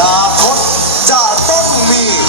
นาคตจะต้องมี